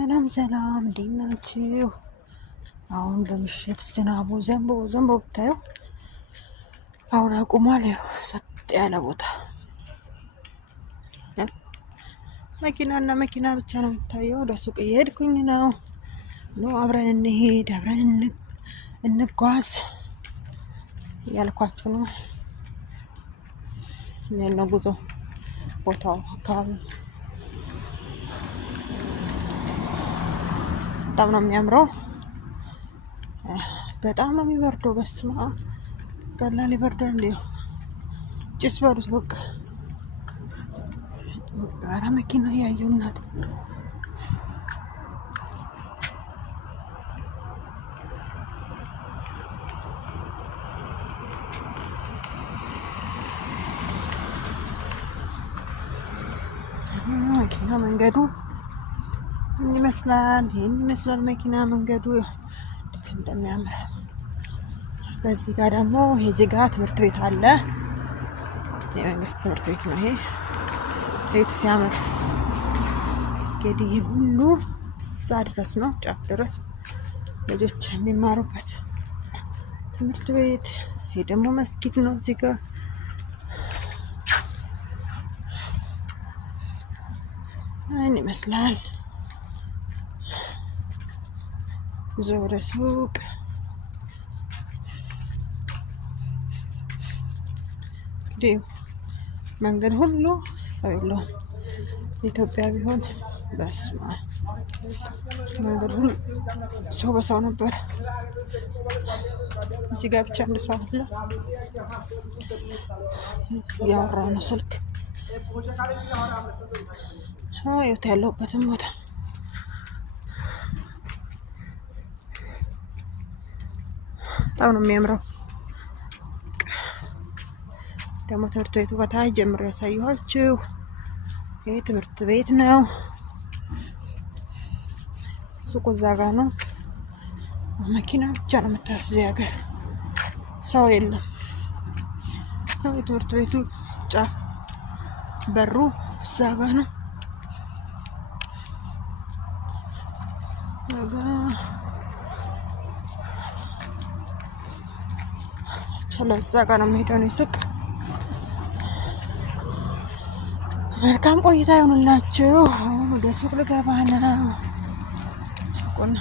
ሰላም ሰላም፣ እንዴት ናችሁ? አሁን በምሽት ዝናቡ ዘንቦ ብታዩ አሁን አቁሟል። ያው ሰጥ ያለ ቦታ መኪናና መኪና ብቻ ነው የሚታየው። ወደ ሱቅ እየሄድኩኝ ነው። አብረን እንሄድ፣ አብረን እንጓዝ እያልኳችሁ ነው። ያለው ጉዞ ቦታው አካባቢ በጣም ነው የሚያምረው። በጣም ነው የሚበርደው። በስመ አብ ቀላል ይበርዳል። እንዴ ጭስ በሉት በቃ። ኧረ መኪና ያየው እናት መኪና መንገዱ ይመስላል። ይሄን ይመስላል መኪና መንገዱ እንደሚያምር። በዚህ ጋር ደግሞ እዚህ ጋር ትምህርት ቤት አለ። የመንግስት ትምህርት ቤት ነው ይሄ። ቤቱ ሲያምር እንግዲህ ሁሉ እዛ ድረስ ነው፣ ጫፍ ድረስ ልጆች የሚማሩበት ትምህርት ቤት። ይሄ ደግሞ መስጊድ ነው። እዚህ ጋር ምን ይመስላል? ጉዞ ወደ ሱቅ። እንግዲህ መንገድ ሁሉ ሰው የለውም። ኢትዮጵያ ቢሆን በስመ አብ መንገድ ሁሉ ሰው በሰው ነበር። እዚህ ጋር ብቻ አንድ ሰው አለ ያወራ ነው ስልክ። አዩት ያለሁበትን ቦታ በጣም ነው የሚያምረው። ደግሞ ትምህርት ቤቱ ከታች ጀምሮ ያሳየኋችሁ ይሄ ትምህርት ቤት ነው። ሱቁ እዛ ጋር ነው። መኪና ብቻ ነው የምታዩት። እዚህ ሀገር ሰው የለም። የትምህርት ቤቱ ጫፍ በሩ እዛ ጋር ነው። እዛ ጋር ነው የምሄደው ነው ሱቅ። መልካም ቆይታ ይሁንላችሁ። አሁን ወደ ሱቅ ልገባ ነው። ሱቁን